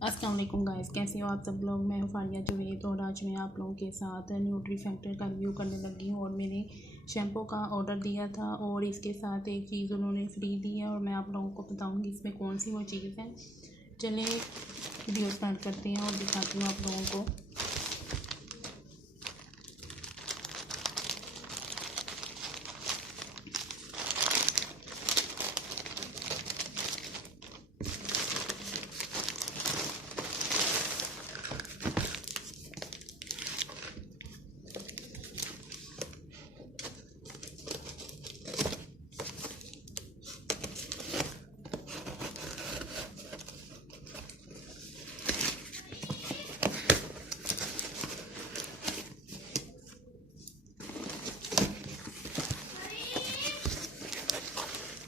अस्सलाम वालेकुम गाइस, कैसे हो आप सब लोग। मैं हूँ फारिया जुवेद और आज मैं आप लोगों के साथ न्यूट्री फैक्टर का रिव्यू करने लगी हूँ। और मैंने शैम्पू का ऑर्डर दिया था और इसके साथ एक चीज़ उन्होंने फ्री दी है और मैं आप लोगों को बताऊँगी इसमें कौन सी वो चीज़ है। चलिए वीडियो स्टार्ट करते हैं और दिखाती हूँ आप लोगों को।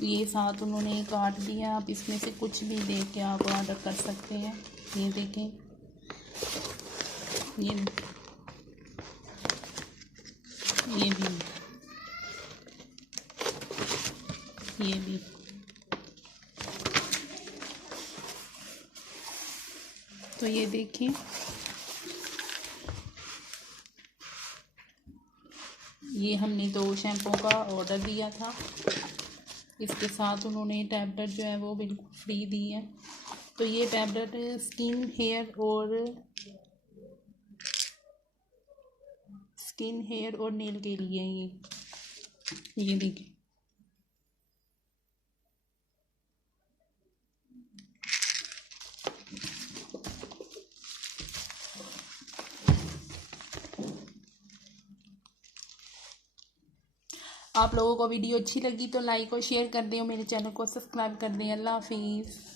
ये साथ उन्होंने काट दिया, आप इसमें से कुछ भी देख के आप ऑर्डर कर सकते हैं। ये देखें, ये भी तो ये देखें, ये हमने 2 शैम्पू का ऑर्डर दिया था। इसके साथ उन्होंने टैबलेट जो है वो बिल्कुल फ्री दी है। तो ये टैबलेट स्किन हेयर और नेल के लिए ये देखिए। आप लोगों को वीडियो अच्छी लगी तो लाइक और शेयर कर दें और मेरे चैनल को सब्सक्राइब कर दें। अल्लाह हाफिज़।